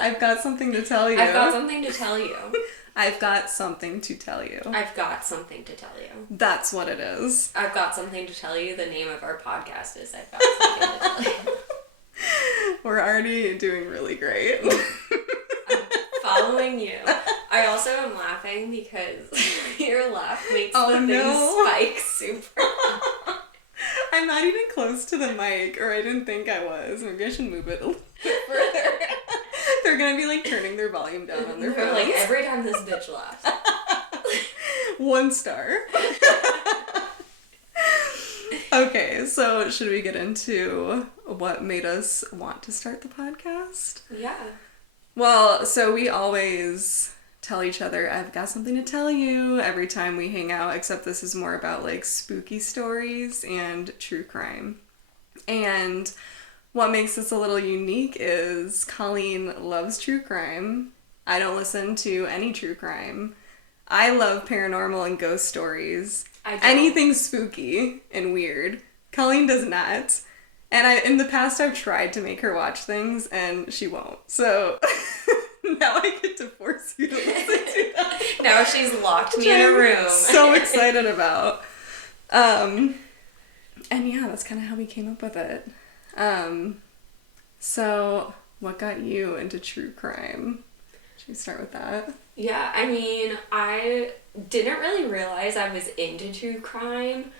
I've got something to tell you. I've got something to tell you. I've got something to tell you. I've got something to tell you. That's what it is. I've got something to tell you. The name of our podcast is I've got something to tell you. We're already doing really great. I'm following you. I also am laughing because your laugh makes the thing spike super. I'm not even close to the mic, or I didn't think I was. Maybe I should move it a little bit further. They're gonna be like turning their volume down on their phones. Like every time this bitch laughs. 1 star. Okay, so should we get into what made us want to start the podcast? Yeah. Well, so we always tell each other, I've got something to tell you every time we hang out, except this is more about like spooky stories and true crime. And what makes this a little unique is Colleen loves true crime. I don't listen to any true crime. I love paranormal and ghost stories. Anything spooky and weird. Colleen does not. And in the past I've tried to make her watch things and she won't. So now I get to force you to listen to them. Now she's locked me in a room. So excited about. And yeah, that's kind of how we came up with it. So what got you into true crime? Should we start with that? Yeah, I mean, I didn't really realize I was into true crime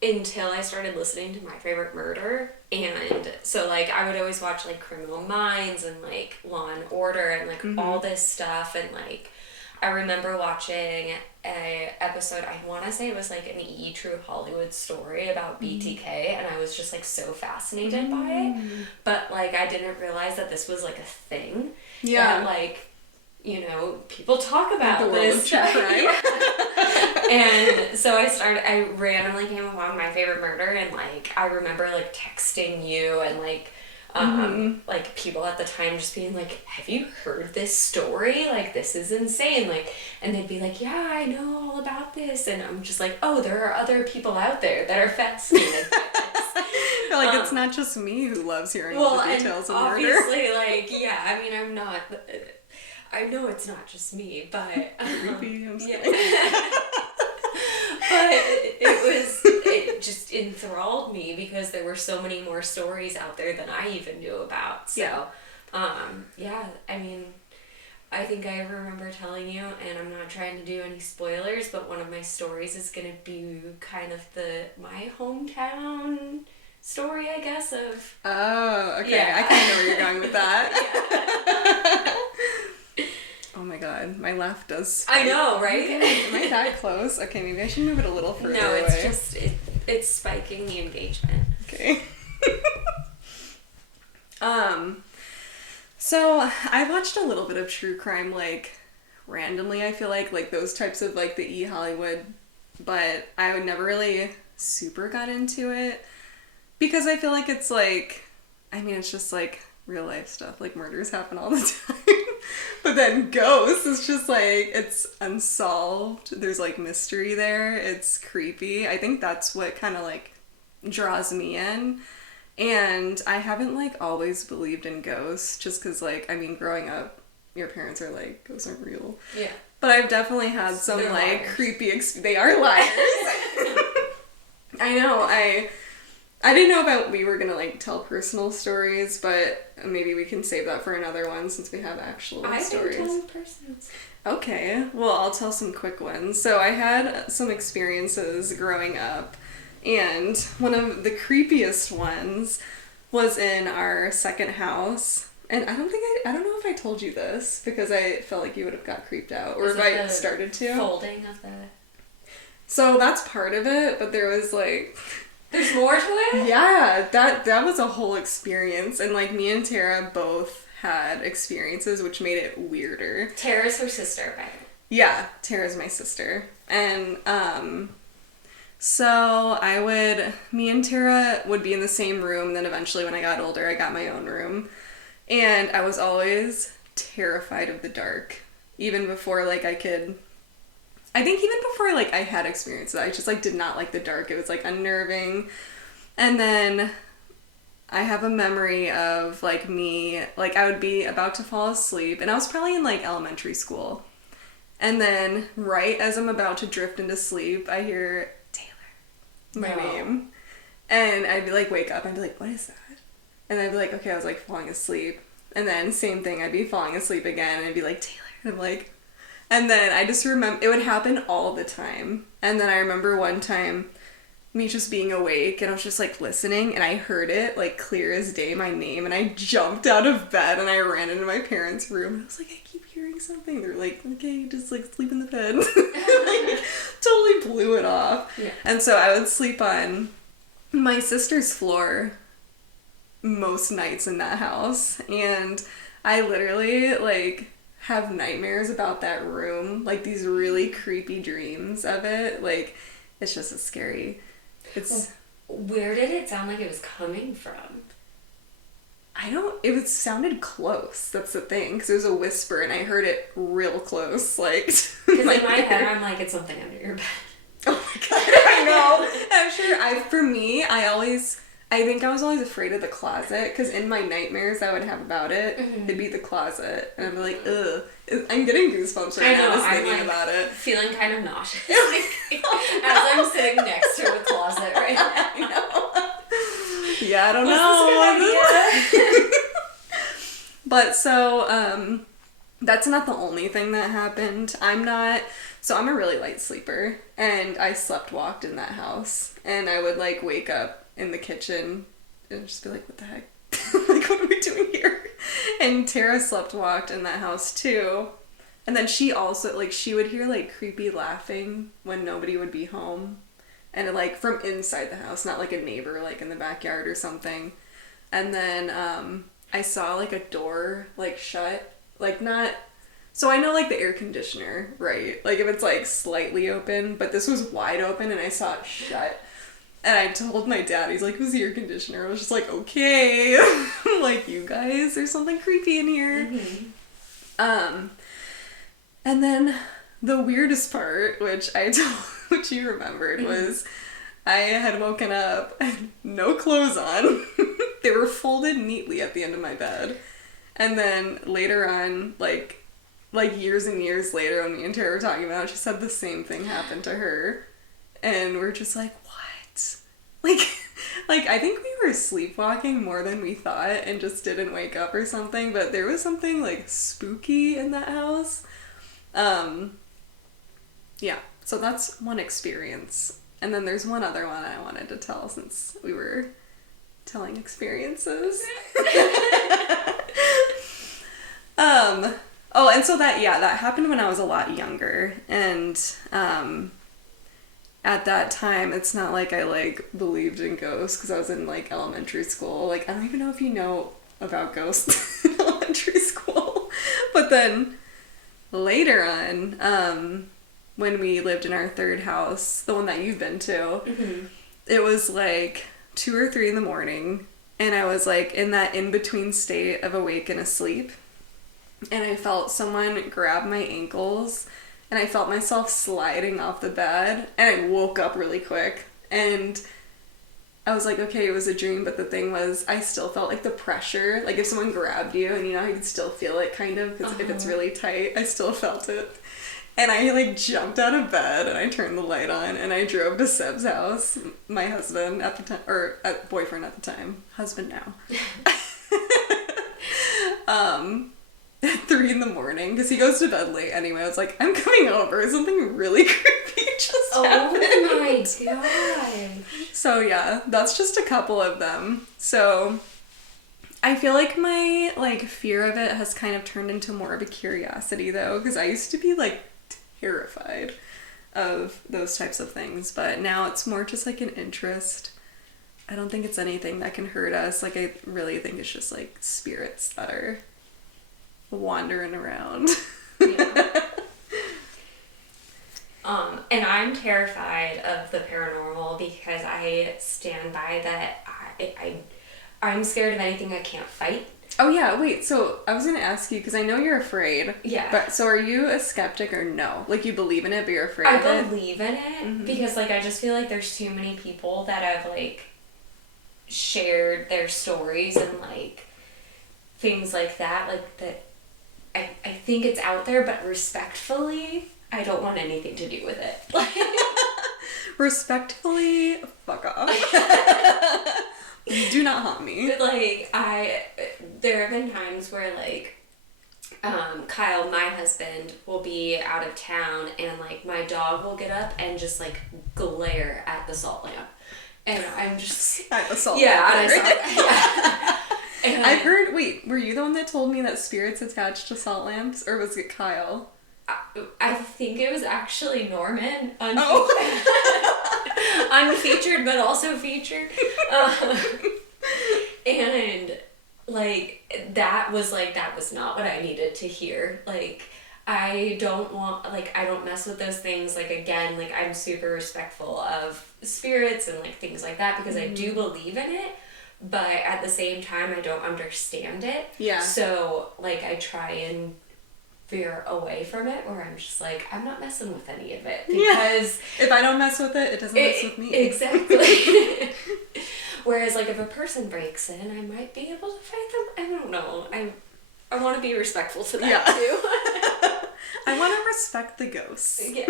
until I started listening to My Favorite Murder. And so, like, I would always watch, like, Criminal Minds and, like, Law and Order and, like, all this stuff. And, like, I remember watching a episode, I want to say it was, like, an E! True Hollywood story about BTK. And I was just, like, so fascinated by it. But, like, I didn't realize that this was, like, a thing. Yeah. That, like, you know, people talk about the world this of true crime. And so I randomly came upon My Favorite Murder, and like I remember like texting you and like like people at the time just being like, have you heard this story? Like, this is insane. Like, and they'd be like, yeah, I know all about this. And I'm just like, oh, there are other people out there that are fascinated by this. Like, it's not just me who loves hearing all the details of murder. Obviously, like, yeah, I mean, I know it's not just me, but creepy. I'm yeah. But it just enthralled me because there were so many more stories out there than I even knew about. So, yeah, I mean, I think I remember telling you, and I'm not trying to do any spoilers, but one of my stories is going to be kind of my hometown story, I guess, of... Oh, okay. Yeah. I kind of know where you're going with that. Yeah. Oh my god, my laugh does spike. I know, right? Am I that close? Okay, maybe I should move it a little further away. No, it's just, it's spiking the engagement. Okay. So I watched a little bit of true crime, like, randomly, I feel like those types of, like, the E! Hollywood, but I would never really super got into it, because I feel like it's, like, I mean, it's just, like, real life stuff, like, murders happen all the time. But then ghosts, it's just like, it's unsolved. There's like mystery there. It's creepy. I think that's what kind of like draws me in. And I haven't like always believed in ghosts just because like, I mean, growing up, your parents are like, ghosts aren't real. Yeah. But I've definitely had some They're like liars. creepy, they are liars. I know, I didn't know about we were gonna like tell personal stories, but maybe we can save that for another one since we have actual stories. I can tell personal. Okay, well I'll tell some quick ones. So I had some experiences growing up, and one of the creepiest ones was in our second house. And I don't know if I told you this because I felt like you would have got creeped out, or if I started to. Folding of the... So that's part of it, but there was like... There's more to it? Yeah, that was a whole experience, and like me and Tara both had experiences which made it weirder. Tara's her sister, right? Yeah, Tara's my sister. And so me and Tara would be in the same room, and then eventually when I got older I got my own room. And I was always terrified of the dark. Even before like I had experiences, I just like did not like the dark. It was like unnerving. And then I have a memory of like me, like I would be about to fall asleep, and I was probably in like elementary school. And then right as I'm about to drift into sleep, I hear Tayler, my name. And I'd be like, wake up. I'd be like, what is that? And I'd be like, okay, I was like falling asleep. And then same thing, I'd be falling asleep again, and I'd be like, Tayler. And I'm like, and then I just remember, it would happen all the time. And then I remember one time me just being awake, and I was just like listening, and I heard it like clear as day, my name, and I jumped out of bed and I ran into my parents' room, and I was like, I keep hearing something. They're like, okay, just like sleep in the bed. Like, totally blew it off. Yeah. And so I would sleep on my sister's floor most nights in that house, and I literally like have nightmares about that room, like these really creepy dreams of it. Like, it's just as scary. It's where did it sound like it was coming from? It sounded close. That's the thing, because it was a whisper, and I heard it real close, like. Because in my head, I'm like, it's something under your bed. Oh my god, I know. I'm sure. For me, I think I was always afraid of the closet, because in my nightmares I would have about it, it'd be the closet, and I'd be like, ugh. I'm getting goosebumps right now just thinking about it. Feeling kind of nauseous. As I'm sitting next to the closet right now. I know. Yeah, I don't know. But so, that's not the only thing that happened. I'm a really light sleeper, and I slept walked in that house, and I would like wake up in the kitchen and just be like, what the heck? Like, what are we doing here? And Tara slept walked in that house too. And then she also, like, she would hear like creepy laughing when nobody would be home. And like from inside the house, not like a neighbor like in the backyard or something. And then I saw like a door like shut, like not, so I know like the air conditioner, right? Like if it's like slightly open, but this was wide open and I saw it shut. And I told my dad, he's like, who's the air conditioner? I was just like, okay. I'm like, you guys, there's something creepy in here. And then the weirdest part, which you remembered, was I had woken up and no clothes on. They were folded neatly at the end of my bed. And then later on, like years and years later, when me and Tara were talking about it, she said the same thing happened to her. And we're just like, what? Like I think we were sleepwalking more than we thought and just didn't wake up or something, but there was something like spooky in that house. Yeah, so that's one experience. And then there's one other one I wanted to tell since we were telling experiences. Oh, and so that happened when I was a lot younger, and at that time, it's not like I like believed in ghosts because I was in like elementary school. Like, I don't even know if you know about ghosts in elementary school. But then later on, when we lived in our third house, the one that you've been to, it was like 2 or 3 in the morning, and I was like in that in-between state of awake and asleep, and I felt someone grab my ankles, and I felt myself sliding off the bed, and I woke up really quick, and I was like, okay, it was a dream, but the thing was, I still felt like the pressure, like if someone grabbed you, and you know, you could still feel it kind of, because if it's really tight, I still felt it. And I like jumped out of bed, and I turned the light on, and I drove to Seb's house, my husband at the time, or boyfriend at the time, husband now. At 3 in the morning, because he goes to bed late anyway. I was like, I'm coming over. Something really creepy just happened. Oh my god. So yeah, that's just a couple of them. So I feel like my like fear of it has kind of turned into more of a curiosity though, because I used to be like terrified of those types of things, but now it's more just like an interest. I don't think it's anything that can hurt us. Like, I really think it's just like spirits that are wandering around. Yeah. And I'm terrified of the paranormal because I stand by that I'm scared of anything I can't fight. Oh yeah, wait, so I was gonna ask you, because I know you're afraid. Yeah. But, so are you a skeptic or no? Like, you believe in it, but you're afraid of it? I believe in it, because, like, I just feel like there's too many people that have, like, shared their stories and, like, things like that, like, that I think it's out there, but respectfully, I don't want anything to do with it. Respectfully, fuck off. Do not haunt me. Like, there have been times where, like, Kyle, my husband, will be out of town, and, like, my dog will get up and just, like, glare at the salt lamp. And I'm just... At the salt lamp. Yeah. And I've heard... Wait, were you the one that told me that spirits attached to salt lamps? Or was it Kyle? I think it was actually Norman. Oh. Unfeatured, but also featured. And... like, that was not what I needed to hear. Like, I don't mess with those things. Like, again, like, I'm super respectful of spirits and, like, things like that because I do believe in it, but at the same time, I don't understand it. Yeah. So, like, I try and veer away from it, where I'm just like, I'm not messing with any of it, because... If I don't mess with it, it doesn't mess with me. Exactly. Whereas, like, if a person breaks in, I might be able to fight them. I don't know. I want to be respectful to that, too. I want to respect the ghosts. Yeah.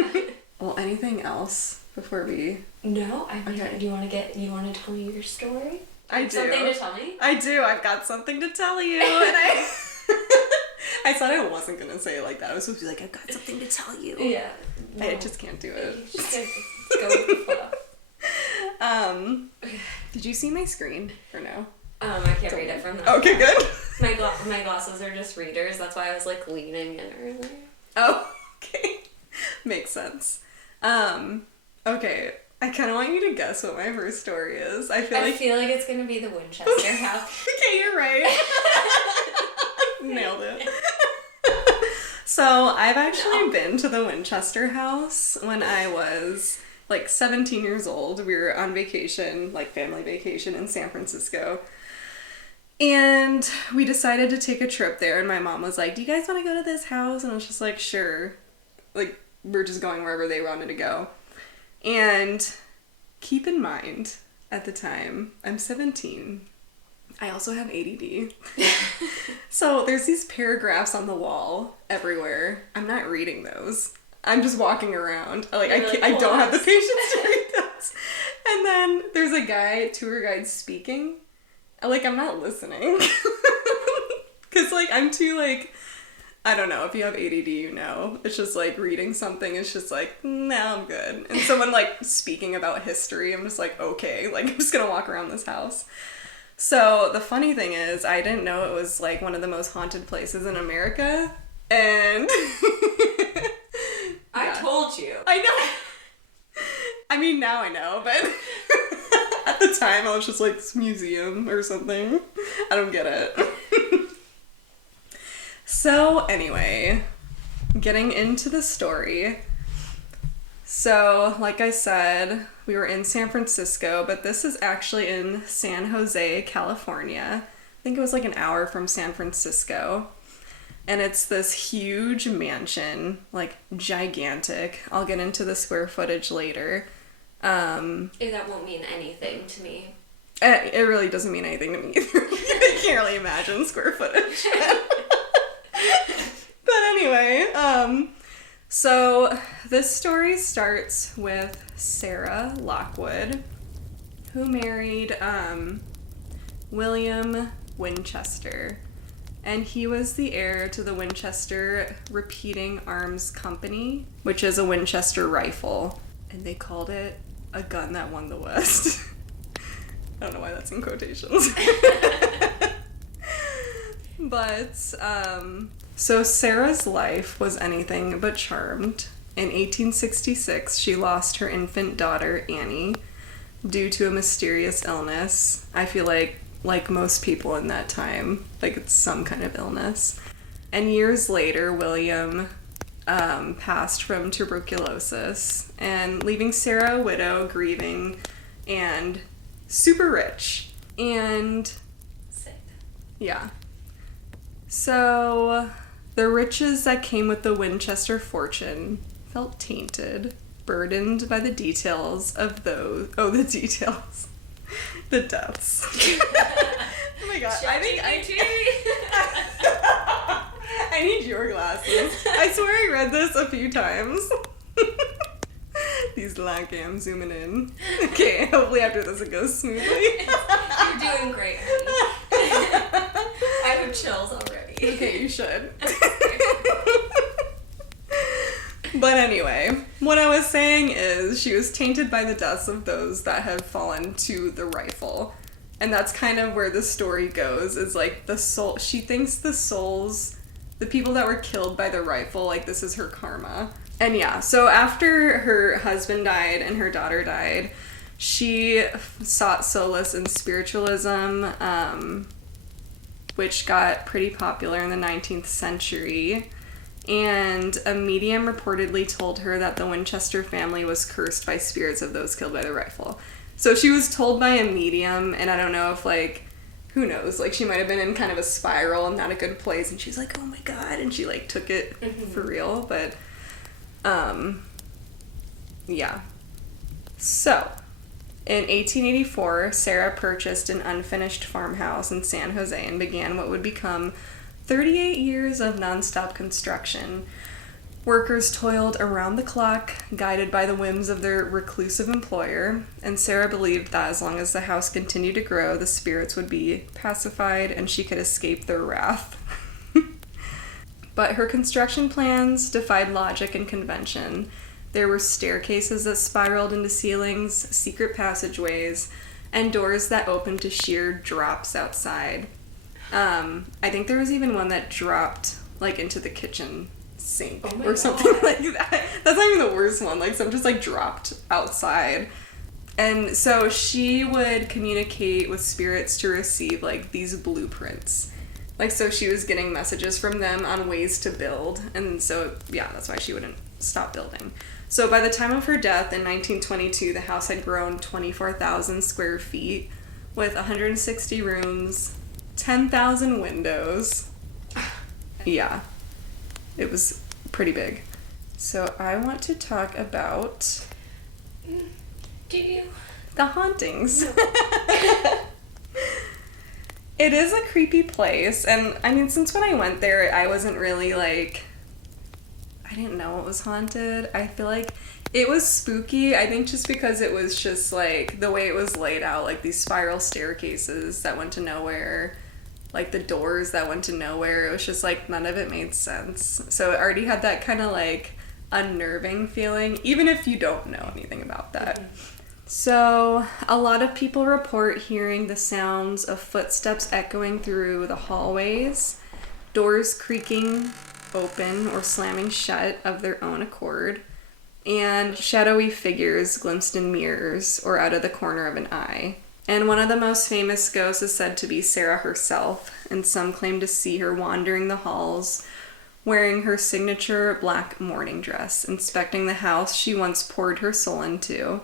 Well, anything else before we... No, I mean, Okay. do you want to tell me your story? I do. Something to tell me? I do. I've got something to tell you. And I thought I wasn't going to say it like that. I was supposed to be like, I've got something to tell you. Yeah. No. I just can't do it. You just gotta go with the flow. Did you see my screen or no? I can't read it from that. Okay, good. My glasses are just readers. That's why I was, like, leaning in earlier. Oh, okay. Makes sense. Okay. I kind of want you to guess what my first story is. I feel like it's gonna be the Winchester House. Okay, you're right. Nailed it. So, I've actually been to the Winchester House when I was, like, 17 years old. We were on vacation, like, family vacation in San Francisco. And we decided to take a trip there, and my mom was like, do you guys want to go to this house? And I was just like, sure. Like, we're just going wherever they wanted to go. And keep in mind, at the time, I'm 17. I also have ADD. So there's these paragraphs on the wall everywhere. I'm not reading those. I'm just walking around. Like, I don't have the patience to read those. And then there's a tour guide speaking. Like, I'm not listening. Because, like, I'm too, like... I don't know, if you have ADD, you know. It's just, like, reading something, it's just like, no, I'm good. And someone, like, speaking about history, I'm just like, okay, like, I'm just gonna walk around this house. So, the funny thing is, I didn't know it was, like, one of the most haunted places in America, and... I told you. I know! I mean, now I know, but... At the time, I was just like, this museum or something. I don't get it. So, anyway, getting into the story. So, like I said, we were in San Francisco, but this is actually in San Jose, California. I think it was like an hour from San Francisco. And it's this huge mansion, like gigantic. I'll get into the square footage later. That won't mean anything to me. It really doesn't mean anything to me either. I can't really imagine square footage. But anyway, so this story starts with Sarah Lockwood, who married William Winchester. And he was the heir to the Winchester Repeating Arms Company, which is a Winchester rifle. And they called it a gun that won the West. I don't know why that's in quotations. But, so Sarah's life was anything but charmed. In 1866, she lost her infant daughter, Annie, due to a mysterious illness. I feel like most people in that time, like, it's some kind of illness. And years later, William passed from tuberculosis, and leaving Sarah a widow, grieving, and super rich. And Sick. yeah. So the riches that came with the Winchester fortune felt tainted, burdened by the details of those... Oh, the details. The deaths. Oh my god. I think I need your glasses. I swear I read this a few times. These okay, I'm zooming in. Okay, hopefully after this it goes smoothly. You're doing great, honey. I have chills already. Okay, you should. But anyway, what I was saying is she was tainted by the deaths of those that have fallen to the rifle. And that's kind of where the story goes, is like the soul, she thinks the souls, the people that were killed by the rifle, like this is her karma. And yeah, so after her husband died and her daughter died, she sought solace in spiritualism, which got pretty popular in the 19th century. And a medium reportedly told her that the Winchester family was cursed by spirits of those killed by the rifle. So she was told by a medium, and I don't know if, like, who knows, like, she might have been in kind of a spiral and not a good place, and she's like, oh my god, and she, like, took it for real, but, yeah. So, in 1884, Sarah purchased an unfinished farmhouse in San Jose and began what would become 38 years of nonstop construction. Workers toiled around the clock, guided by the whims of their reclusive employer, and Sarah believed that as long as the house continued to grow, the spirits would be pacified and she could escape their wrath. But her construction plans defied logic and convention. There were staircases that spiraled into ceilings, secret passageways, and doors that opened to sheer drops outside. I think there was even one that dropped, like, into the kitchen sink or something like that. That's not even the worst one. Like, some just, like, dropped outside. And so she would communicate with spirits to receive, like, these blueprints. Like, so she was getting messages from them on ways to build. And so, yeah, that's why she wouldn't stop building. So by the time of her death in 1922, the house had grown 24,000 square feet with 160 rooms, 10,000 windows. Yeah, it was pretty big. So I want to talk about Do you? the hauntings. No. It is a creepy place, and I mean, since when I went there, I wasn't really like, I didn't know it was haunted. I feel like it was spooky, I think just because it was just like the way it was laid out, like these spiral staircases that went to nowhere, like the doors that went to nowhere. It was just like none of it made sense. So it already had that kind of like unnerving feeling, even if you don't know anything about that. Mm-hmm. So a lot of people report hearing the sounds of footsteps echoing through the hallways, doors creaking open or slamming shut of their own accord, and shadowy figures glimpsed in mirrors or out of the corner of an eye. And one of the most famous ghosts is said to be Sarah herself, and some claim to see her wandering the halls, wearing her signature black mourning dress, inspecting the house she once poured her soul into.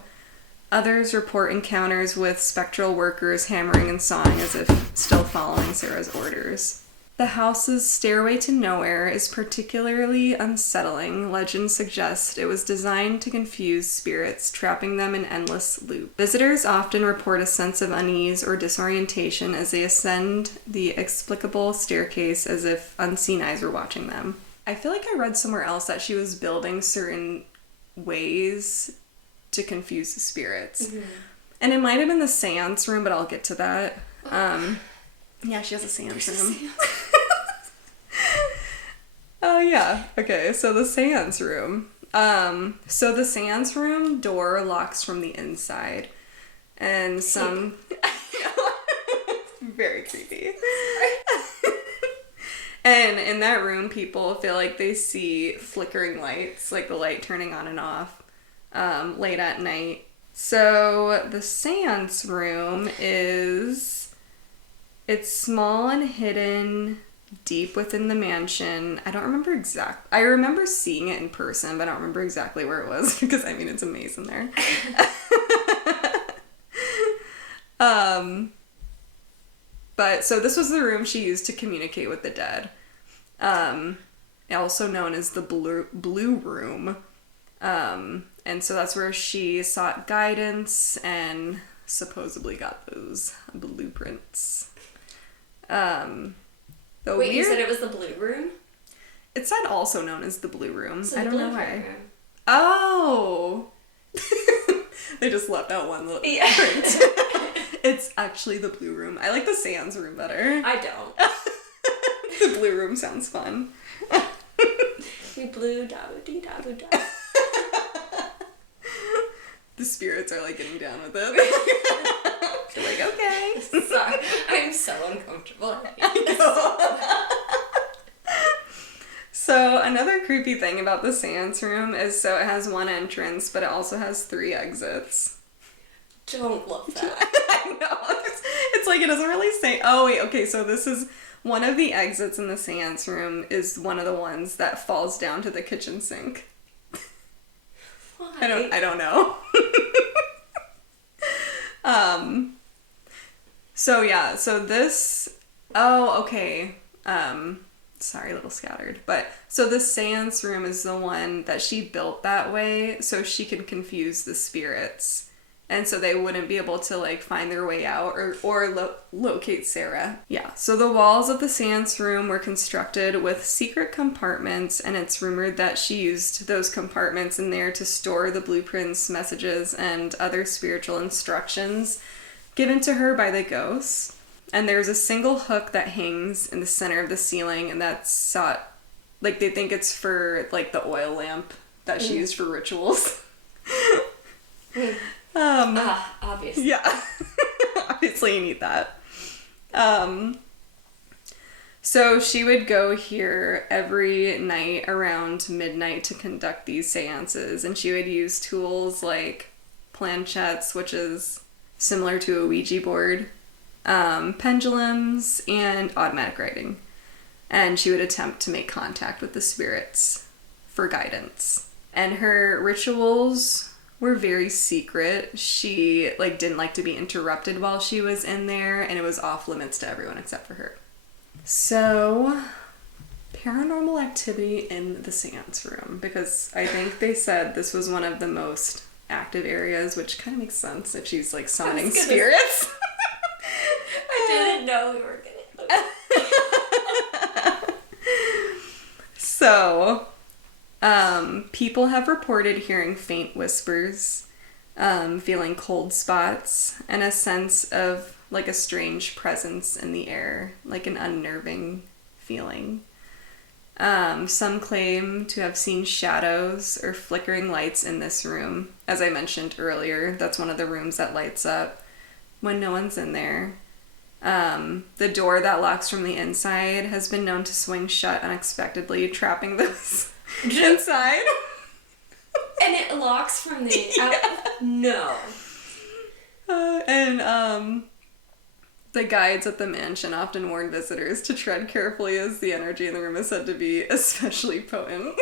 Others report encounters with spectral workers hammering and sawing as if still following Sarah's orders. The house's stairway to nowhere is particularly unsettling. Legends suggest it was designed to confuse spirits, trapping them in endless loop. Visitors often report a sense of unease or disorientation as they ascend the explicable staircase as if unseen eyes were watching them. I feel like I read somewhere else that she was building certain ways to confuse the spirits. Mm-hmm. And it might have been the seance room, but I'll get to that. Yeah, she has a seance room. Oh, yeah. Okay, so the seance room. So the seance room door locks from the inside. And some... Very creepy. And in that room, people feel like they see flickering lights, like the light turning on and off, late at night. So the seance room is... It's small and hidden deep within the mansion. I don't remember exactly. I remember seeing it in person, but I don't remember exactly where it was because, I mean, it's a maze in there. But so this was the room she used to communicate with the dead. Also known as the blue room. And so that's where she sought guidance and supposedly got those blueprints. Wait, you said it was the blue room? It's not also known as the blue room. So I don't know why. room. Oh! They just left out one little print. It's actually the blue room. I like the seance room better. I don't. The blue room sounds fun. We blew da-doo-dee-da-doo-da. The spirits are like getting down with it. They're like, okay. Sorry. I'm so uncomfortable. I know. So another creepy thing about the seance room is so it has one entrance, but it also has 3 exits. Don't love that. I know. It's like it doesn't really say. Oh wait, okay. So this is one of the exits in the seance room is one of the ones that falls down to the kitchen sink. Why? I don't know. So yeah, so this, oh, okay. Sorry, a little scattered. But, so the seance room is the one that she built that way so she can confuse the spirits. And so they wouldn't be able to, like, find their way out or locate Sarah. Yeah, so the walls of the seance room were constructed with secret compartments, and it's rumored that she used those compartments in there to store the blueprints, messages, and other spiritual instructions given to her by the ghosts. And there's a single hook that hangs in the center of the ceiling, and that's sought, like, they think it's for, like, the oil lamp that she used for rituals. Obviously. Yeah. Obviously you need that. So she would go here every night around midnight to conduct these seances, and she would use tools like planchettes, which is similar to a Ouija board, pendulums, and automatic writing. And she would attempt to make contact with the spirits for guidance. And her rituals were very secret. She, like, didn't like to be interrupted while she was in there, and it was off limits to everyone except for her. So, paranormal activity in the seance room, because I think they said this was one of the most active areas, which kind of makes sense if she's, like, summoning spirits. I didn't know we were gonna. So, people have reported hearing faint whispers, feeling cold spots, and a sense of, like, a strange presence in the air, like an unnerving feeling. Some claim to have seen shadows or flickering lights in this room. As I mentioned earlier, that's one of the rooms that lights up when no one's in there. The door that locks from the inside has been known to swing shut unexpectedly, trapping those inside. And it locks from the out. No. And the guides at the mansion often warn visitors to tread carefully as the energy in the room is said to be especially potent.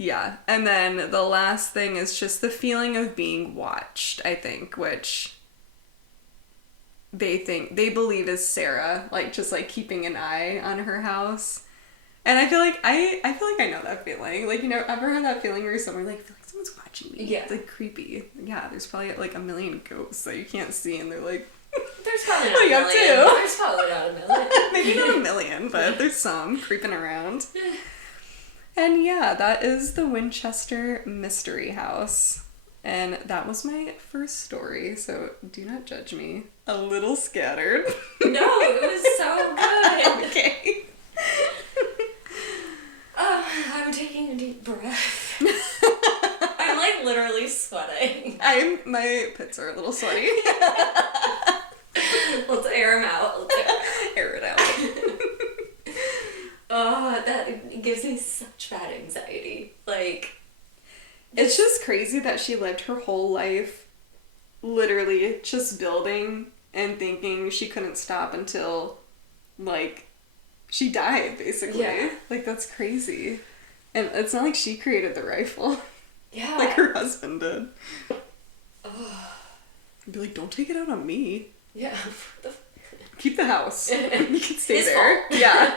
Yeah, and then the last thing is just the feeling of being watched, I think, which they believe is Sarah, like, just, like, keeping an eye on her house. And I feel like I know that feeling. Like, you know, ever had that feeling where you're somewhere, like, I feel like someone's watching me? Yeah. It's, like, creepy. Yeah, there's probably, like, a million ghosts that you can't see, and they're like, there's probably not what are you a up million. to? There's probably not a million. Maybe not a million, but there's some creeping around. And yeah, that is the Winchester Mystery House. And that was my first story, so do not judge me. A little scattered. No, it was so good. Okay. I'm taking a deep breath. I'm, like, literally sweating. My pits are a little sweaty. Let's air them out. Air it out. Oh, that gives me such bad anxiety. Like, it's just crazy that she lived her whole life literally just building and thinking she couldn't stop until, like, she died, basically. Yeah. Like, that's crazy. And it's not like she created the rifle. Yeah. Like her husband did. Oh. I'd be like, don't take it out on me. Yeah. Keep the house. You can stay His there. fault. Yeah.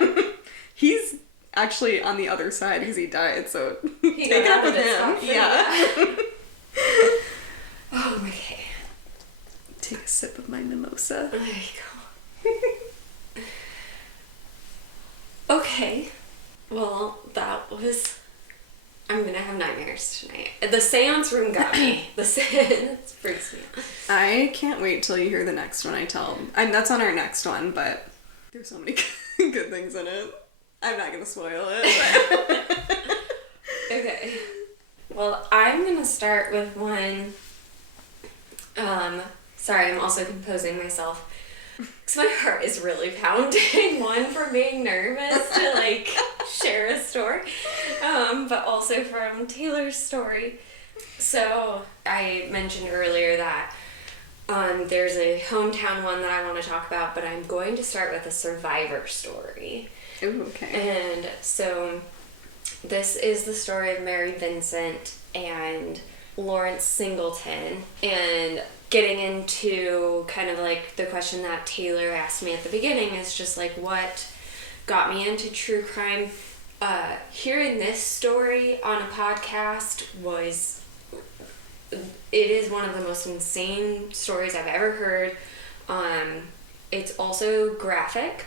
He's actually on the other side because he died, so He take it up with him. Yeah. Oh, okay. Take a sip of my mimosa. There you go. Okay. Well, that was... I'm gonna have nightmares tonight. The seance room got me. The seance freaks me out. I can't wait till you hear the next one I tell. And that's on our next one, but there's so many good things in it. I'm not gonna spoil it. But... Okay. Well, I'm gonna start with one. Sorry, I'm also composing myself. Because my heart is really pounding. One, from being nervous to, like, share a story. But also from Tayler's story. So, I mentioned earlier that there's a hometown one that I want to talk about, but I'm going to start with a survivor story. Ooh, okay. And so, this is the story of Mary Vincent and Lawrence Singleton, and getting into kind of like the question that Tayler asked me at the beginning is just like what got me into true crime. Hearing this story on a podcast it is one of the most insane stories I've ever heard. It's also graphic,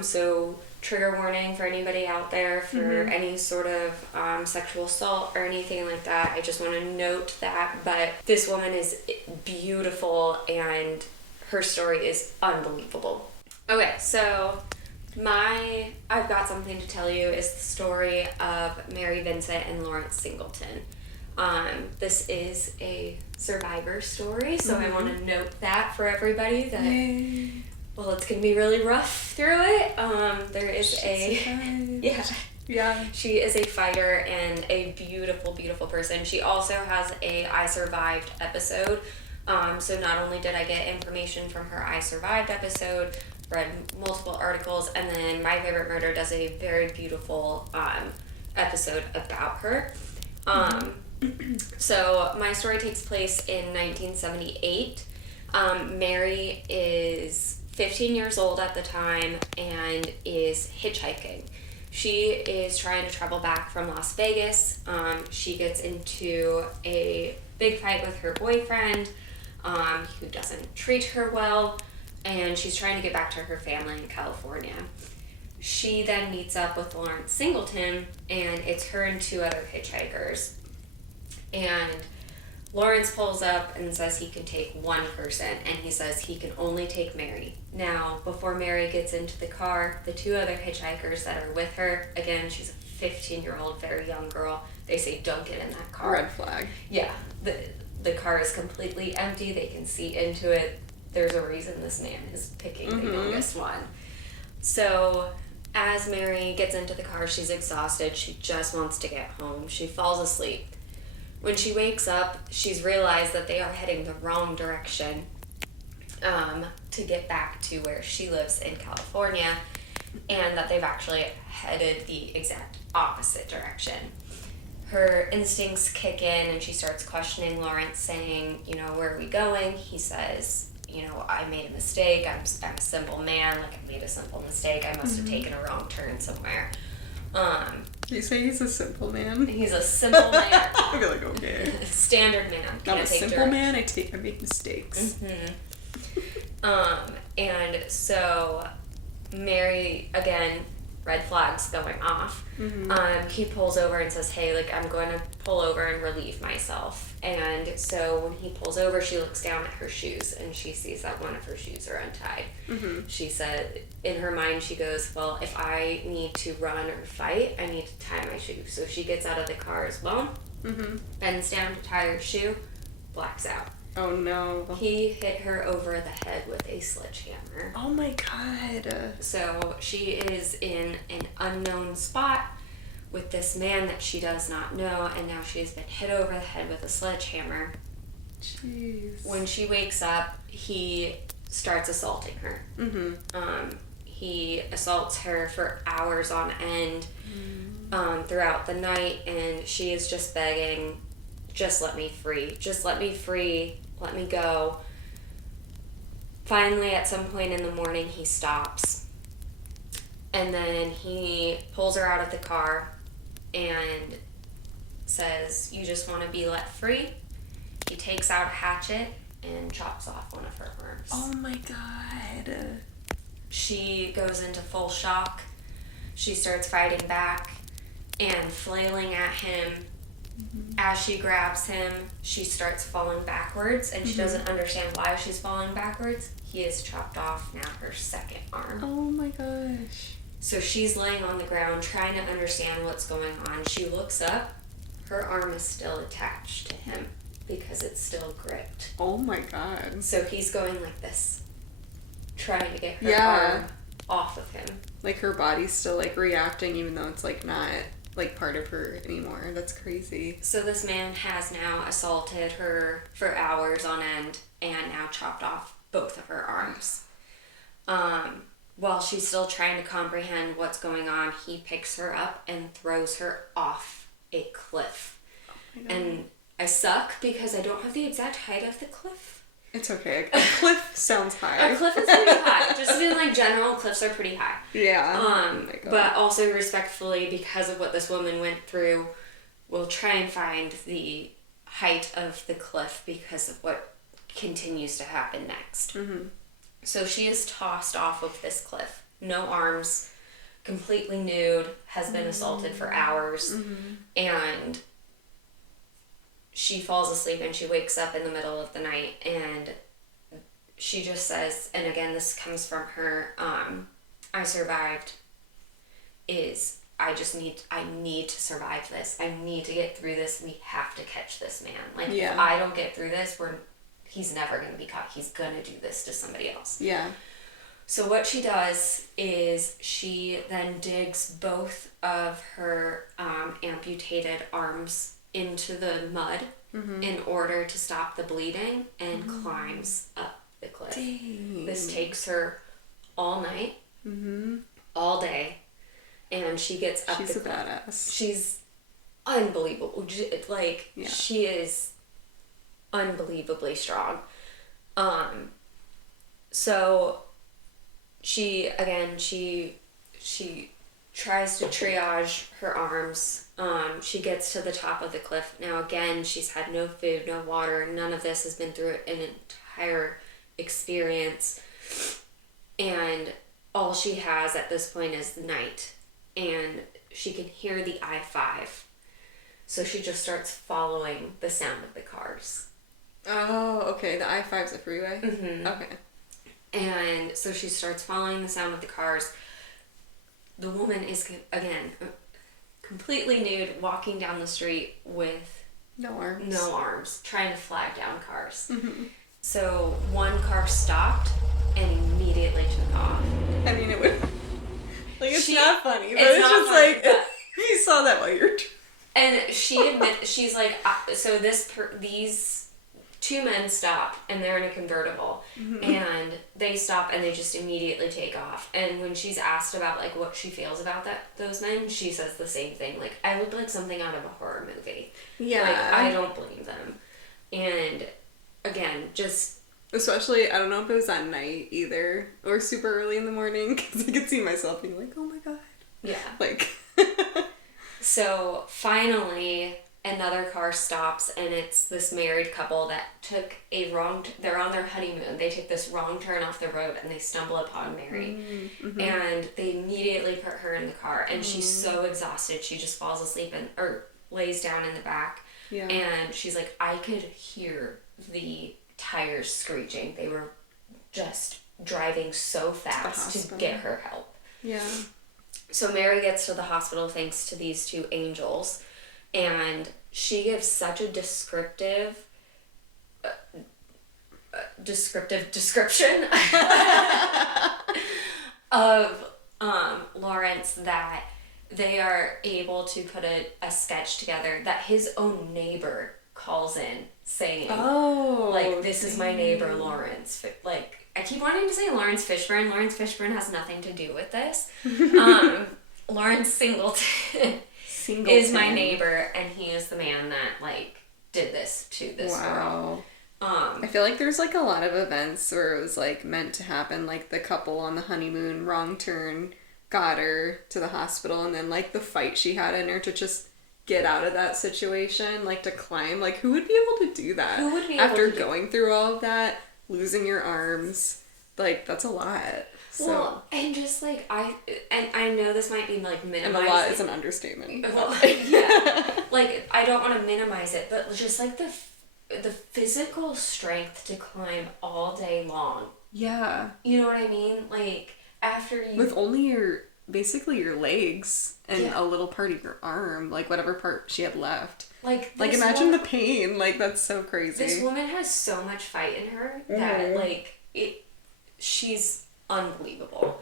so trigger warning for anybody out there for any sort of sexual assault or anything like that. I just want to note that. But this woman is beautiful and her story is unbelievable. Okay, so I've got something to tell you is the story of Mary Vincent and Lawrence Singleton. This is a survivor story, so I want to note that for everybody that... Yay. Well, it's going to be really rough through it. There is Yeah. She is a fighter and a beautiful, beautiful person. She also has a I Survived episode. So not only did I get information from her I Survived episode, read multiple articles, and then My Favorite Murder does a very beautiful episode about her. So my story takes place in 1978. Mary is 15 years old at the time and is hitchhiking. She is trying to travel back from Las Vegas. She gets into a big fight with her boyfriend, who doesn't treat her well, and she's trying to get back to her family in California. She then meets up with Lawrence Singleton, and it's her and two other hitchhikers. And Lawrence pulls up and says he can take one person, and he says he can only take Mary. Now, before Mary gets into the car, the two other hitchhikers that are with her, again, she's a 15-year-old, very young girl, they say, don't get in that car. Red flag. Yeah. The car is completely empty. They can see into it. There's a reason this man is picking the youngest one. So, as Mary gets into the car, she's exhausted. She just wants to get home. She falls asleep. When she wakes up, she's realized that they are heading the wrong direction to get back to where she lives in California, and that they've actually headed the exact opposite direction. Her instincts kick in, and she starts questioning Lawrence, saying, where are we going? He says, I made a mistake. I'm a simple man. Like, I made a simple mistake. I must have taken a wrong turn somewhere. You say he's a simple man? He's a simple man. I'd be like, okay. Standard man. Not a simple man, I make mistakes. And so Mary, again, red flags going off. He pulls over and says, hey, I'm going to pull over and relieve myself. And so when he pulls over, she looks down at her shoes, and she sees that one of her shoes are untied. She said, in her mind, she goes, well, if I need to run or fight, I need to tie my shoe. So she gets out of the car as well, bends down to tie her shoe, blacks out. Oh no. He hit her over the head with a sledgehammer. Oh my god. So she is in an unknown spot with this man that she does not know, and now she's been hit over the head with a sledgehammer. Jeez. When she wakes up, he starts assaulting her. He assaults her for hours on end throughout the night, and she is just begging, just let me free. Just let me free. Let me go. Finally, at some point in the morning, he stops. And then he pulls her out of the car and says, "You just want to be let free?" He takes out a hatchet and chops off one of her arms. Oh my god. She goes into full shock. She starts fighting back and flailing at him. As she grabs him, she starts falling backwards, and she doesn't understand why she's falling backwards. He has chopped off now her second arm. Oh my gosh. So she's laying on the ground trying to understand what's going on. She looks up. Her arm is still attached to him because it's still gripped. Oh my god. So he's going like this, trying to get her arm off of him. Like her body's still like reacting even though it's like not like part of her anymore. That's crazy. So this man has now assaulted her for hours on end and now chopped off both of her arms. While she's still trying to comprehend what's going on, he picks her up and throws her off a cliff. Oh my God. And I suck because I don't have the exact height of the cliff. It's okay. A cliff sounds high. A cliff is pretty high. Just in like general, cliffs are pretty high. Yeah. Oh my God. But also respectfully, because of what this woman went through, we'll try and find the height of the cliff because of what continues to happen next. Mm-hmm. So she is tossed off of this cliff. No arms, completely nude, has been assaulted for hours, and she falls asleep and she wakes up in the middle of the night and she just says, and again this comes from her, I survived, I need to survive this. I need to get through this. We have to catch this man. Like, if I don't get through this, he's never going to be caught. He's going to do this to somebody else. Yeah. So what she does is she then digs both of her amputated arms into the mud in order to stop the bleeding and climbs up the cliff. Dang. This takes her all night, all day, and she gets up. She's a badass. She's unbelievable. Like, she is unbelievably strong. So she tries to triage her arms. She gets to the top of the cliff. Now again, she's had no food, no water, none of this has been through an entire experience. And all she has at this point is the night. And she can hear the I-5. So she just starts following the sound of the cars. Oh, okay. The I-5's a freeway? Mm-hmm. Okay. And so she starts following the sound of the cars. The woman is, again, completely nude, walking down the street with no arms, trying to flag down cars. Mm-hmm. So one car stopped and immediately took off. I mean, it would... Like, it's not funny, but it's just funny, like, you saw that while you were... And she admits, she's like, so these two men stop, and they're in a convertible, and they stop, and they just immediately take off. And when she's asked about, like, what she feels about those men, she says the same thing. Like, I look like something out of a horror movie. Yeah. Like, I don't blame them. And, again, just... Especially, I don't know if it was at night either, or super early in the morning, because I could see myself being like, oh my God. Yeah. Like... So, finally, another car stops, and it's this married couple that took they're on their honeymoon. They take this wrong turn off the road, and they stumble upon Mary. Mm-hmm. And they immediately put her in the car, and she's so exhausted, she just falls asleep or lays down in the back. Yeah. And she's like, I could hear the tires screeching. They were just driving so fast to get her help. Yeah. So Mary gets to the hospital thanks to these two angels, and she gives such a description of Lawrence that they are able to put a sketch together that his own neighbor calls in saying, this is my neighbor Lawrence. Like, I keep wanting to say Lawrence Fishburne. Lawrence Fishburne has nothing to do with this. Lawrence Singleton is my neighbor, and he is the man that, like, did this to this girl. I feel like there's, like, a lot of events where it was, like, meant to happen, like the couple on the honeymoon, wrong turn, got her to the hospital, and then, like, the fight she had in her to just get out of that situation, like, to climb. Like, who would be able to do that? Who would be after able to going through all of that, losing your arms? Like, that's a lot. So. Well, and just, like, I know this might be, like, minimizing. And a lot is an understatement. Well, yeah. Like, I don't want to minimize it, but just, like, the physical strength to climb all day long. Yeah. You know what I mean? Like, after you... With only basically your legs and a little part of your arm, like, whatever part she had left. Like, imagine the pain. Like, that's so crazy. This woman has so much fight in her that, like, she's unbelievable.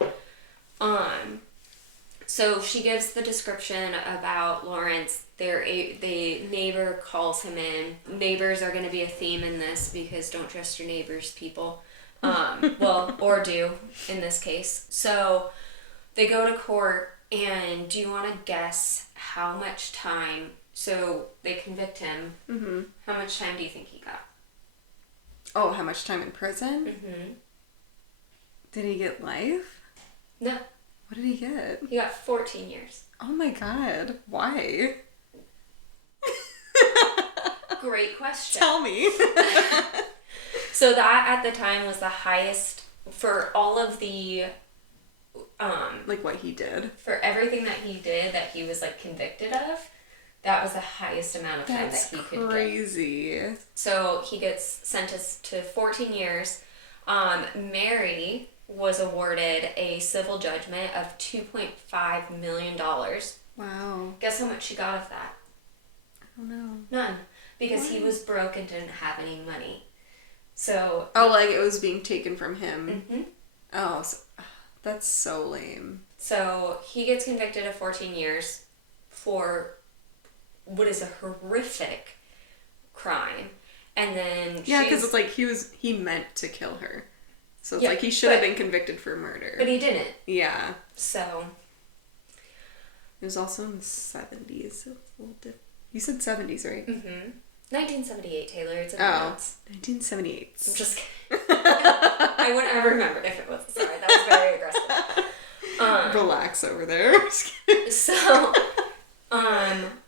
So she gives the description about Lawrence. The neighbor calls him in. Neighbors are going to be a theme in this because don't trust your neighbors, people. Well, or do in this case. So they go to court, and do you want to guess how much time? So they convict him. Mm-hmm. How much time do you think he got? Oh, how much time in prison? Mm-hmm. Did he get life? No. What did he get? He got 14 years. Oh my god. Why? Great question. Tell me. So that at the time was the highest for all of the like what he did. For everything that he did that he was, like, convicted of, that was the highest amount of time That's that he could get. crazy. So he gets sentenced to 14 years. Mary was awarded a civil judgment of $2.5 million. Wow. Guess how much she got of that? I don't know. None. Because he was broke and didn't have any money. So... Oh, like it was being taken from him. Mm-hmm. Oh, that's so lame. So he gets convicted of 14 years for what is a horrific crime. And then yeah, because it's like he meant to kill her. So it's like he should have been convicted for murder. But he didn't. Yeah. So. It was also in the 70s. So it's a little different. You said 70s, right? Mm-hmm. 1978, Tayler. It's in the notes. 1978. I'm just kidding. I wouldn't have remembered if it was. Sorry, that was very aggressive. Relax over there. So,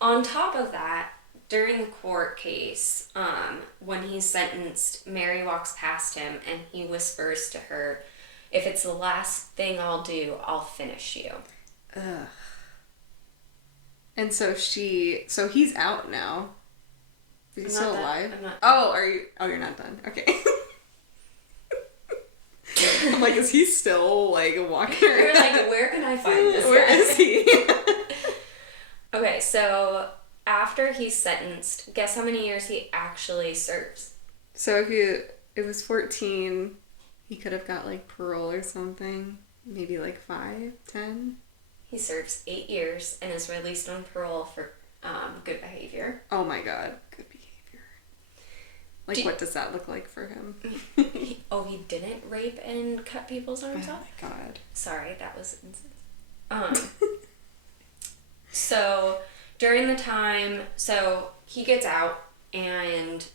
on top of that, during the court case, when he's sentenced, Mary walks past him and he whispers to her, "If it's the last thing I'll do, I'll finish you." Ugh. And so he's out now. Is he still alive? I'm not. Oh, are you? Oh, you're not done. Okay. I'm like, is he still, like, walking around? You're like, where can I find this guy? Where is he? Okay, so after he's sentenced, guess how many years he actually serves? So if it was 14, he could have got, like, parole or something. Maybe, like, 5, 10? He serves 8 years and is released on parole for good behavior. Oh my god, good behavior. Like, what does that look like for him? He didn't rape and cut people's arms off? Oh my god. Sorry, that was... So, during the time... So, he gets out, and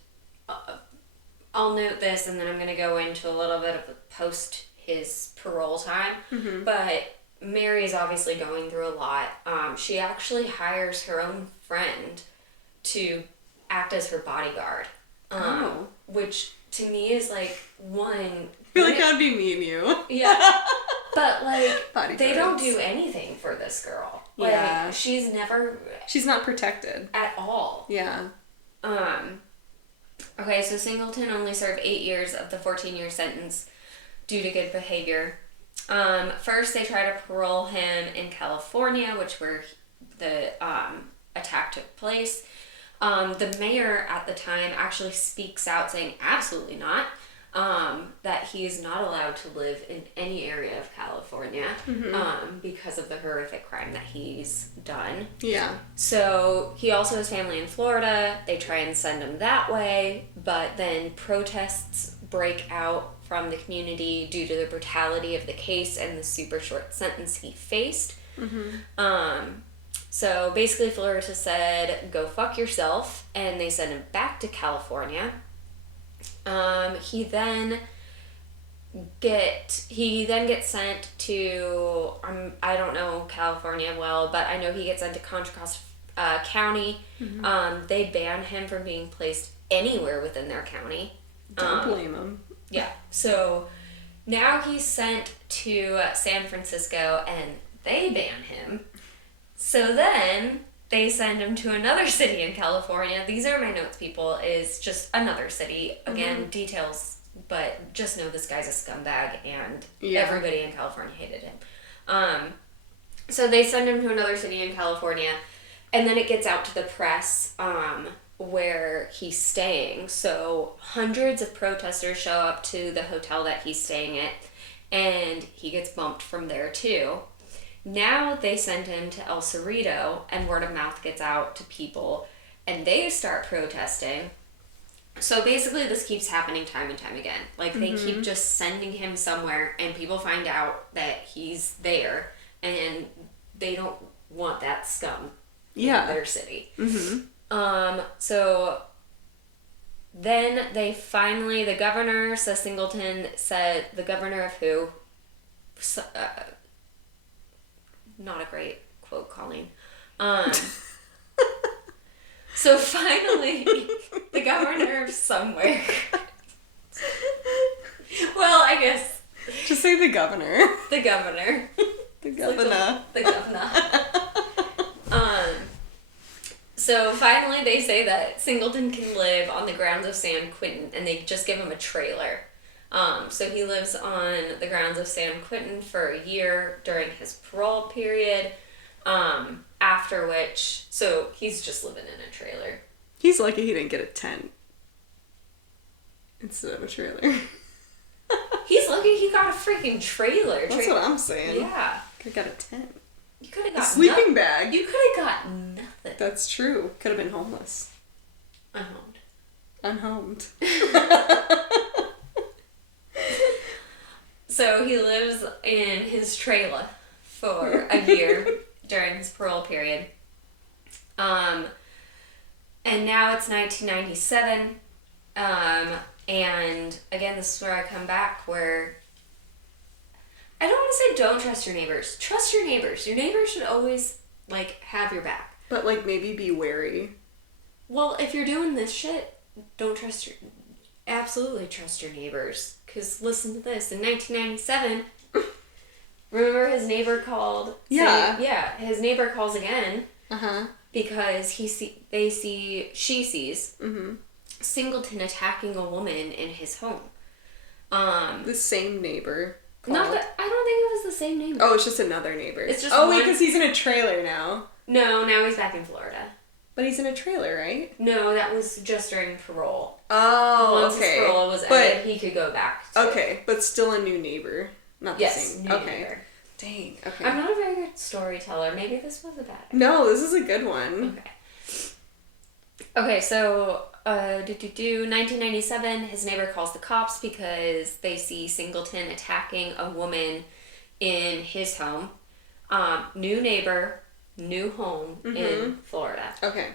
I'll note this, and then I'm going to go into a little bit of the post his parole time. Mm-hmm. But Mary's obviously going through a lot. She actually hires her own friend to act as her bodyguard. Which to me is like one. I feel like that'd be me and you. Yeah, but like bodyguards. They don't do anything for this girl. Like, yeah, she's not protected at all. Yeah. Okay, so Singleton only served 8 years of the 14-year sentence due to good behavior. First, they try to parole him in California, which where the attack took place. The mayor at the time actually speaks out saying absolutely not, that he's not allowed to live in any area of California because of the horrific crime that he's done. Yeah. So he also has family in Florida. They try and send him that way, but then protests break out from the community due to the brutality of the case and the super short sentence he faced. So basically Florida said, go fuck yourself, and they sent him back to California. He then he then gets sent to, I don't know California well, but I know he gets sent to Contra Costa County. They ban him from being placed anywhere within their county. Don't blame him. Yeah. So now he's sent to San Francisco and they ban him. So then they send him to another city in California. These are my notes, people, is just another city. Again, details, but just know this guy's a scumbag and everybody in California hated him. So they send him to another city in California, and then it gets out to the press where he's staying. So hundreds of protesters show up to the hotel that he's staying at, and he gets bumped from there too. Now they send him to El Cerrito, and word of mouth gets out to people, and they start protesting. So basically this keeps happening time and time again. Like, they keep just sending him somewhere, and people find out that he's there, and they don't want that scum in their city. So then they finally, the governor says Singleton said, the governor of who? Not a great quote, Colleen. So finally, the governor of somewhere. Well, I guess. Just say the governor. The governor. The governor. The governor. So finally they say that Singleton can live on the grounds of San Quentin, and they just give him a trailer. So he lives on the grounds of San Quentin for a year during his parole period, after which, so he's just living in a trailer. He's lucky he didn't get a tent instead of a trailer. He's lucky he got a freaking trailer. That's what I'm saying. Yeah. Could've got a tent. You could have got a sleeping bag. You could have got nothing. That's true. Could have been homeless. Unhomed. So he lives in his trailer for a year during his parole period. And now it's 1997. And again, this is where I come back, where I don't want to say don't trust your neighbors. Trust your neighbors. Your neighbors should always, like, have your back. But, like, maybe be wary. Well, if you're doing this shit, absolutely trust your neighbors. Because listen to this. In 1997, remember his neighbor called? Yeah. His neighbor calls again. Uh-huh. Because she sees Singleton attacking a woman in his home. The same neighbor called. I don't think it was the same neighbor. Oh, it's just another neighbor. It's just wait, because he's in a trailer now. No, now he's back in Florida. But he's in a trailer, right? No, that was just during parole. Oh, Once his parole was ended, he could go back. Okay, but still a new neighbor. Not the same. New neighbor. Dang, okay. I'm not a very good storyteller. Maybe this was a bad idea. No, this is a good one. Okay, so 1997, his neighbor calls the cops because they see Singleton attacking a woman in his home. New neighbor, new home in Florida. Okay.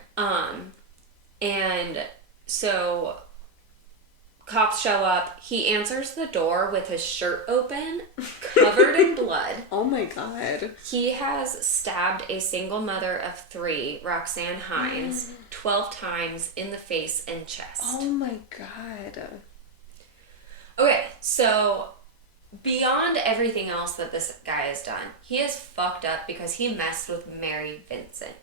And so cops show up. He answers the door with his shirt open, covered in blood. Oh my God. He has stabbed a single mother of 3, Roxanne Hines, 12 times in the face and chest. Oh my God. Okay, so beyond everything else that this guy has done, he is fucked up because he messed with Mary Vincent.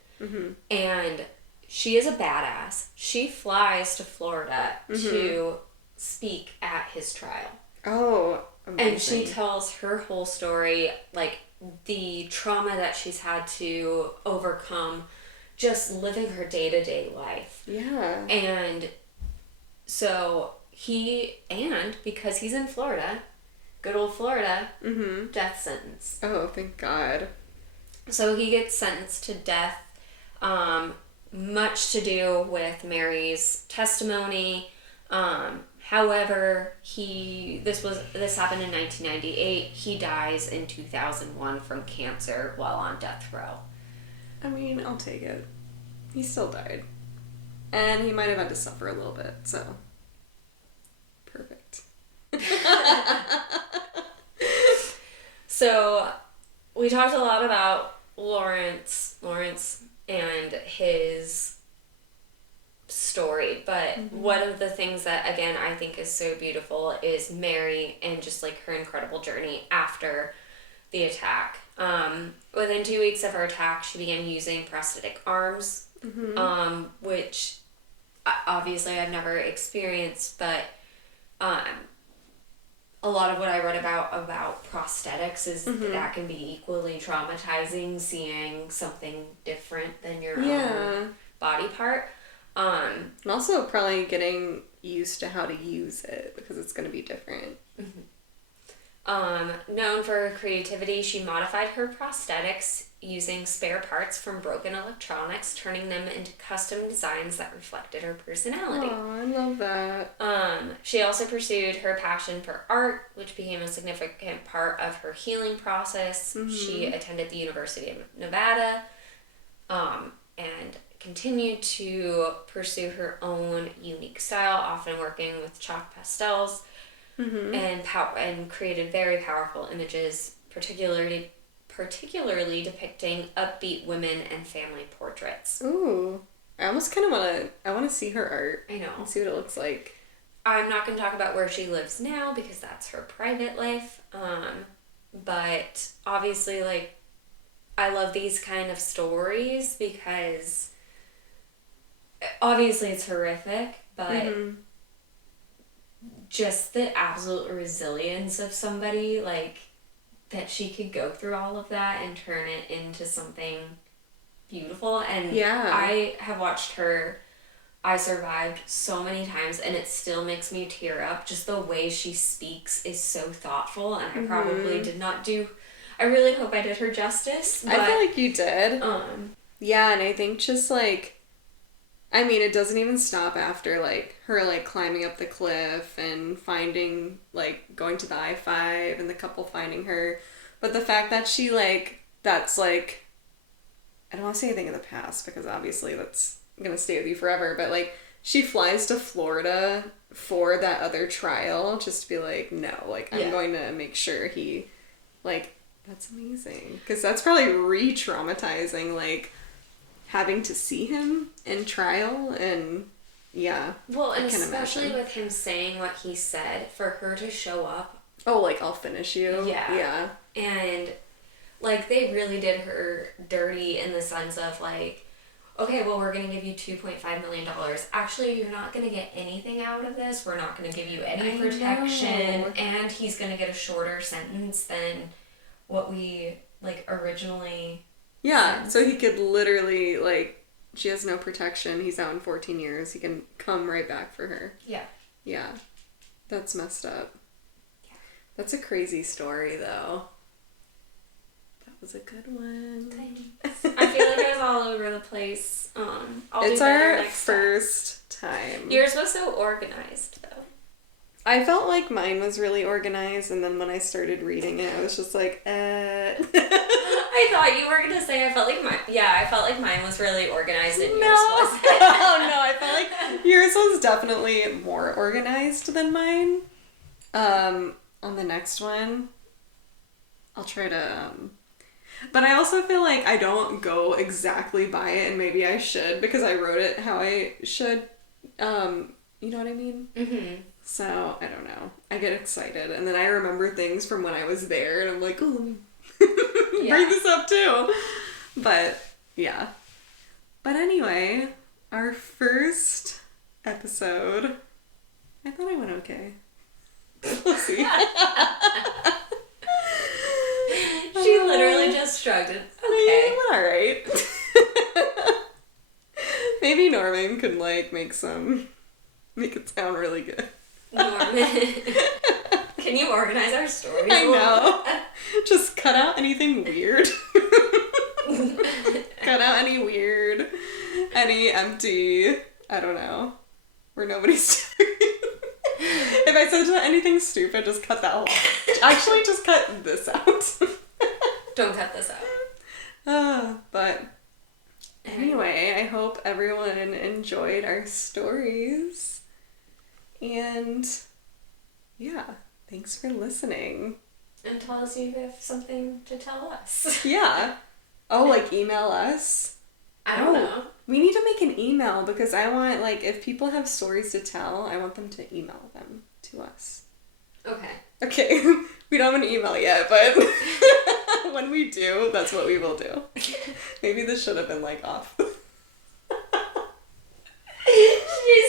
And she is a badass. She flies to Florida to speak at his trial. Oh, amazing. And she tells her whole story, like the trauma that she's had to overcome just living her day-to-day life. Yeah. And so because he's in Florida, good old Florida, death sentence. Oh, thank God. So he gets sentenced to death, much to do with Mary's testimony. However, this happened in 1998. He dies in 2001 from cancer while on death row. I mean, I'll take it. He still died. And he might have had to suffer a little bit, so. Perfect. So we talked a lot about Lawrence and his story, but one of the things that, again, I think is so beautiful is Mary and just like her incredible journey after the attack. Within 2 weeks of her attack, she began using prosthetic arms, which obviously I've never experienced, but a lot of what I read about prosthetics is that can be equally traumatizing, seeing something different than your own body part. And also probably getting used to how to use it, because it's going to be different. Known for her creativity, she modified her prosthetics using spare parts from broken electronics, turning them into custom designs that reflected her personality. Oh, I love that. She also pursued her passion for art, which became a significant part of her healing process. She attended the University of Nevada, and continued to pursue her own unique style, often working with chalk pastels, and created very powerful images, particularly depicting upbeat women and family portraits. Ooh. I almost kind of want to see her art. I know. And see what it looks like. I'm not going to talk about where she lives now because that's her private life. But obviously, like, I love these kind of stories because obviously it's horrific, but just the absolute resilience of somebody, like, that she could go through all of that and turn it into something beautiful. And I have watched her I Survived so many times, and it still makes me tear up. Just the way she speaks is so thoughtful, and I probably did not do... I really hope I did her justice. But, I feel like you did. Yeah, and I think just, like... I mean, it doesn't even stop after, like, her, like, climbing up the cliff and finding, like, going to the I-5 and the couple finding her. But the fact that she, like, that's, like... I don't want to say anything in the past, because obviously that's going to stay with you forever, but, like, she flies to Florida for that other trial just to be like, no, like, I'm going to make sure he, like, that's amazing. Because that's probably re-traumatizing, like, having to see him in trial, and well, and especially with him saying what he said, for her to show up, oh, like, I'll finish you. And like, they really did her dirty in the sense of, like, okay, well, we're gonna give you $2.5 million. Actually, you're not gonna get anything out of this. We're not gonna give you any protection, and he's gonna get a shorter sentence than what we, like, originally so he could literally, like, she has no protection. He's out in 14 years. He can come right back for her. Yeah. That's messed up. Yeah. That's a crazy story, though. That was a good one. Thanks. I feel like I was all over the place. It's our first time. Yours was so organized, though. I felt like mine was really organized, and then when I started reading it, I was just like, I thought you were gonna say I felt like mine was really organized and yours wasn't. No, I felt like yours was definitely more organized than mine. On the next one, I'll try to, but I also feel like I don't go exactly by it, and maybe I should, because I wrote it how I should, you know what I mean? So, I don't know. I get excited, and then I remember things from when I was there, and I'm like, oh, bring this up too. But, yeah. But anyway, our first episode, I thought I went okay. We'll see. She literally just shrugged it. Okay. Alright. Maybe Norman could, like, make it sound really good. Norman. Can you organize our stories? I know. Just cut out anything weird. Cut out any weird, any empty, I don't know, where nobody's talking. If I said anything stupid, just cut that out. Actually, just cut this out. Don't cut this out. But anyway, I hope everyone enjoyed our stories. And yeah, thanks for listening. And tell us if you have something to tell us. Yeah. Oh, like email us? I don't know. We need to make an email because I want, like, if people have stories to tell, I want them to email them to us. Okay. Okay. We don't have an email yet, but when we do, that's what we will do. Maybe this should have been, like, off.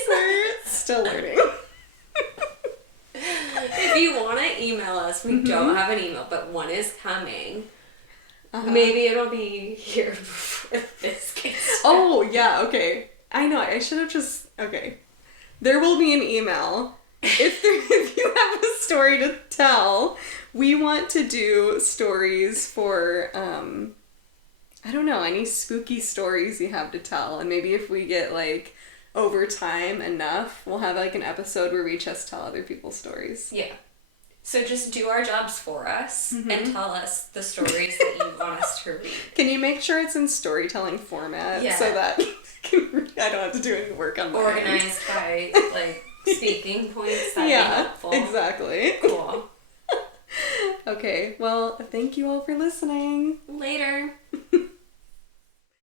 We're still learning. If you want to email us, we don't have an email, but one is coming. Uh-huh. Maybe it'll be here before this gets done. Oh, yeah, okay. I know, I should have just... Okay. There will be an email. If you have a story to tell, we want to do stories for, I don't know, any spooky stories you have to tell. And maybe if we get, like, over time enough, we'll have, like, an episode where we just tell other people's stories. Yeah. So just do our jobs for us and tell us the stories that you want us to read. Can you make sure it's in storytelling format so that I don't have to do any work on my Organized by, like, speaking points? That'd be helpful. Exactly. Cool. Okay, well, thank you all for listening. Later.